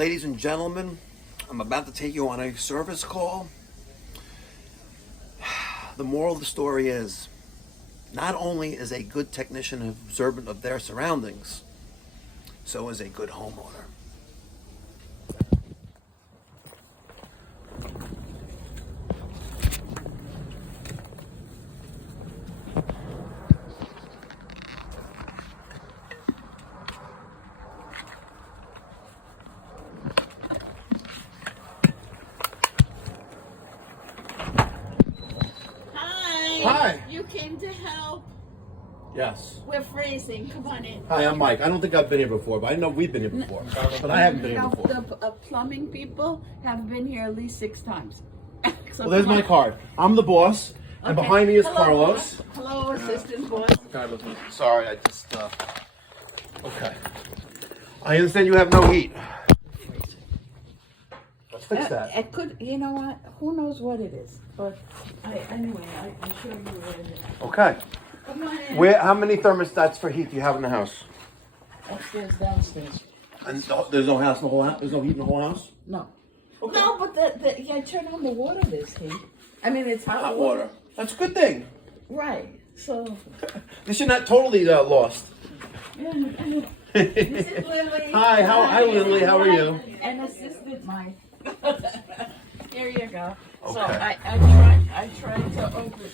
Ladies and gentlemen, I'm about to take you on a service call. The moral of the story is, not only is a good technician observant of their surroundings, so is a good homeowner. Hi. You came to help. Yes. We're freezing. Come on in. Hi, I'm Mike. I don't think I've been here before, but I know we've been here before. But I haven't been here before. The plumbing people have been here at least 6 times. So Well, there's my card. I'm the boss, and Okay. behind me is Hello, Carlos. boss. Hello, assistant boss. Sorry, I just, okay. I understand you have no heat. Let's fix that. It could, you know what? Who knows what it is? But anyway, I'm sure you what it is. Okay. Come on in. How many thermostats for heat do you have in the house? Upstairs, downstairs. And there's no house in the whole house? There's no heat in the whole house? No. Okay. No, but yeah, turn on the water this heat. I mean, it's hot, Hot water. That's a good thing. Right. So. At least you're not totally lost. Yeah. This is Lily. Hi, Lily. How are you? And assistant Mike. Here you go. So Okay. I tried to open.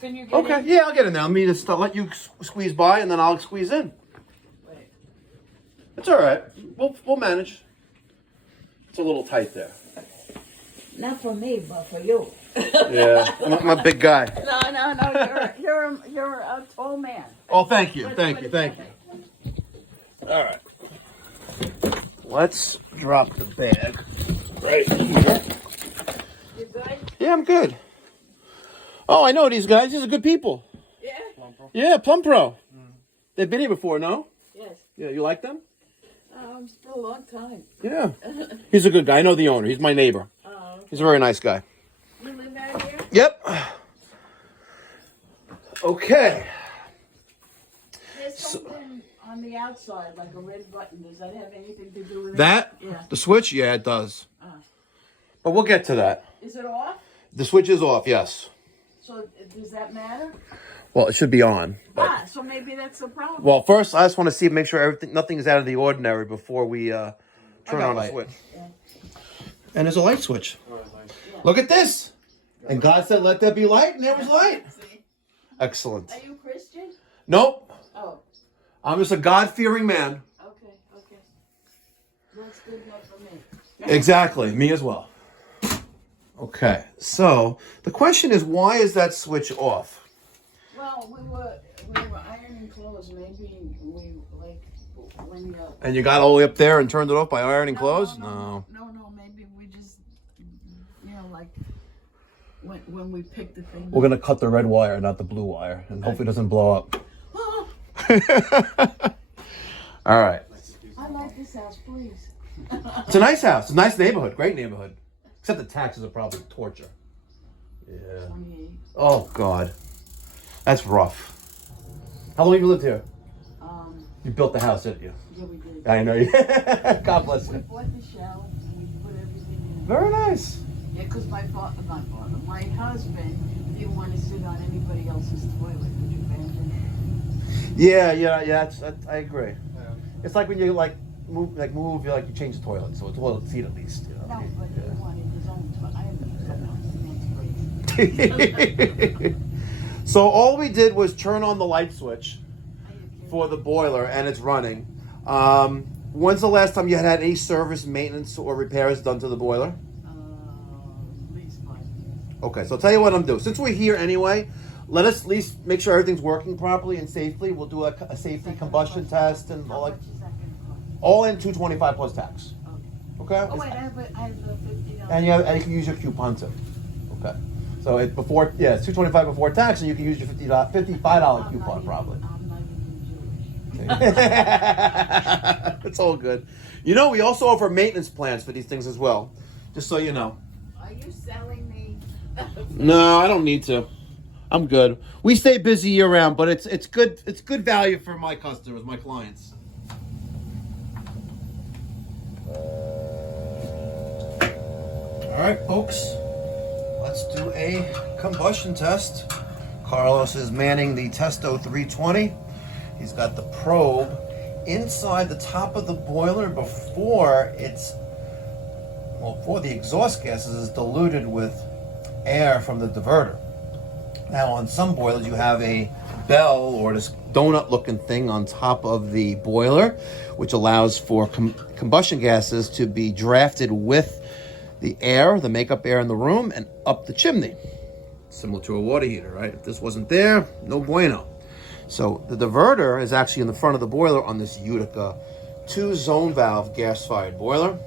Can you get Okay, in? yeah, I'll get in there. Let me just let you squeeze by, and then I'll squeeze in. Wait. It's all right. We'll manage. It's a little tight there. Not for me, but for you. Yeah, I'm a big guy. No. You're a tall man. Oh, thank you. Let's put it All right. Let's drop the bag right here. You good? Yeah, I'm good. Oh, I know these guys. These are good people. Yeah. Yeah, Plum Pro. They've been here before, no? Yes. Yeah, you like them? It's been a long time. Yeah. He's a good guy. I know the owner. He's my neighbor. He's a very nice guy. You live out here? Yep. Okay. There's something on the outside, like a red button. Does that have anything to do with That? it? Yeah. The switch? Yeah, it does. But we'll get to that. Is it off? The switch is off, yes. So does that matter? Well, it should be on. So maybe that's the problem. Well, first, I just want to see, make sure nothing is out of the ordinary before we turn on the switch. Yeah. And there's a light switch. Look at this. And God said, let there be light, and there was light. See? Excellent. Are you Christian? Nope. Oh, I'm just a God-fearing man. okay. That's good enough for me. Exactly. Me as well. Okay. So, the question is, why is that switch off? Well, we were ironing clothes. Maybe we when And you got all the way up there and turned it off by ironing clothes? No. Maybe we just like when we picked the thing. We're going to cut the red wire, not the blue wire, and hopefully it doesn't blow up. All right. I like this house, please. It's a nice house. It's a nice neighborhood. Great neighborhood. Except the taxes are probably torture. Yeah. 28. Oh, God. That's rough. How long have you lived here? You built the house, didn't you? Yeah, we did. I know you. God bless We you. bought the shower and we put everything in. Very nice. Yeah, because my husband didn't want to sit on anybody else's toilet. Could you imagine? Yeah. I agree. It's like when you move, you change the toilet, so it's a toilet seat at least. You know? No, but he wanted his own toilet. I haven't used that one. That's great. So all we did was turn on the light switch for the boiler, and it's running. When's the last time you had any service, maintenance, or repairs done to the boiler? At least 5 years. Okay, so I'll tell you what I'm doing. Since we're here anyway, let us at least make sure everything's working properly and safely. We'll do a safety combustion test and How much is that going to cost? all in $225 plus tax. Okay. Oh, wait, I have the $50. And you can use your coupon too. Okay. So it's $225 before tax, and you can use your $55 coupon probably. I'm not even Jewish. It's all good. We also offer maintenance plans for these things as well. Just so you know. Are you selling me? No, I don't need to. I'm good. We stay busy year round, but it's good. It's good value for my customers, my clients. All right, folks, let's do a combustion test. Carlos is manning the Testo 320. He's got the probe inside the top of the boiler before the exhaust gases is diluted with air from the diverter. Now, on some boilers, you have a bell or this donut-looking thing on top of the boiler, which allows for combustion gases to be drafted with the air, the makeup air in the room, and up the chimney. Similar to a water heater, right? If this wasn't there, no bueno. So the diverter is actually in the front of the boiler on this Utica 2-zone valve gas-fired boiler.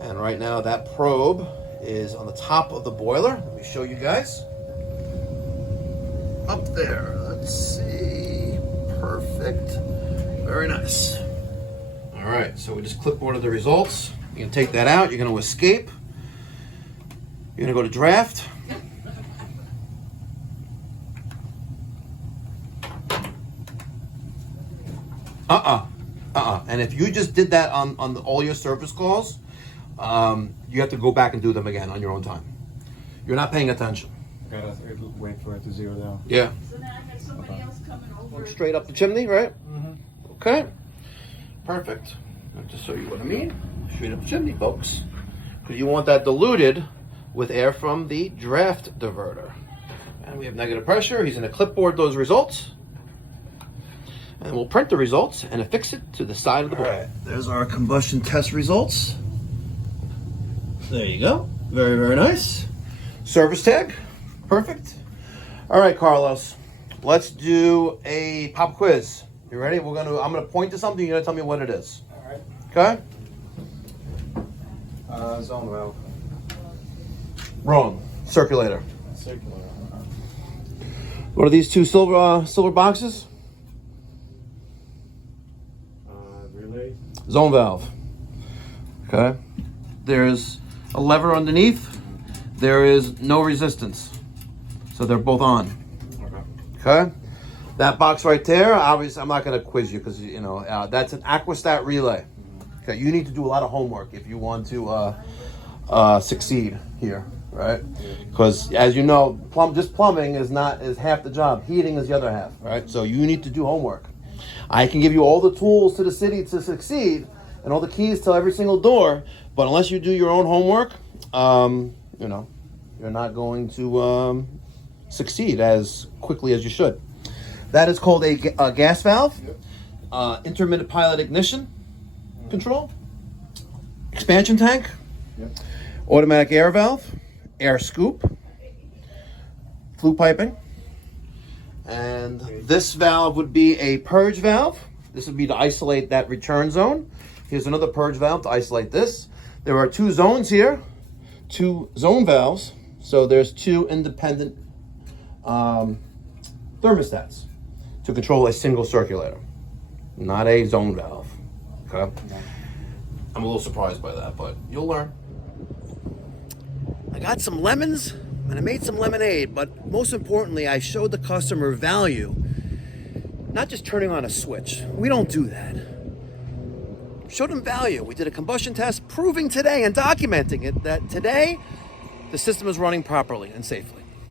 And right now that probe is on the top of the boiler. Let me show you guys. Up there, let's see. Perfect. Very nice. All right, so we just clipboarded the results. You can take that out. You're going to escape. You're going to go to draft. And if you just did that on all your service calls, you have to go back and do them again on your own time. You're not paying attention. Gotta wait for it to zero down. Yeah. So now I got somebody else coming over. Straight up the chimney, right? Mm-hmm. Okay. Perfect. Just show you what I mean. Straight up the chimney, folks. Because you want that diluted with air from the draft diverter. And we have negative pressure. He's going to clipboard those results. And we'll print the results and affix it to the side of the board. All right. There's our combustion test results. There you go. Very, very nice. Service tag. Perfect. All right, Carlos. Let's do a pop quiz. You ready? I'm gonna point to something. You're gonna tell me what it is. All right. Okay. Zone valve. Wrong. Circulator. Circular. What are these two silver boxes? Relay. Zone valve. Okay. There's a lever underneath. There is no resistance. So they're both on. Okay. That box right there, obviously, I'm not going to quiz you because, that's an aquastat relay. Okay. You need to do a lot of homework if you want to succeed here, right? Because as you know, plumbing is half the job. Heating is the other half, right? So you need to do homework. I can give you all the tools to the city to succeed and all the keys to every single door, but unless you do your own homework, you're not going to succeed as quickly as you should. That is called a gas valve, intermittent pilot ignition control, expansion tank, automatic air valve, air scoop, flue piping, and this valve would be a purge valve. This would be to isolate that return zone. Here's another purge valve to isolate this. There are 2 zones here, 2 zone valves. So there's 2 independent thermostats to control a single circulator, not a zone valve. Okay. I'm a little surprised by that, but you'll learn. I got some lemons and I made some lemonade, but most importantly, I showed the customer value, not just turning on a switch. We don't do that. Showed them value. We did a combustion test proving today and documenting it that today the system is running properly and safely.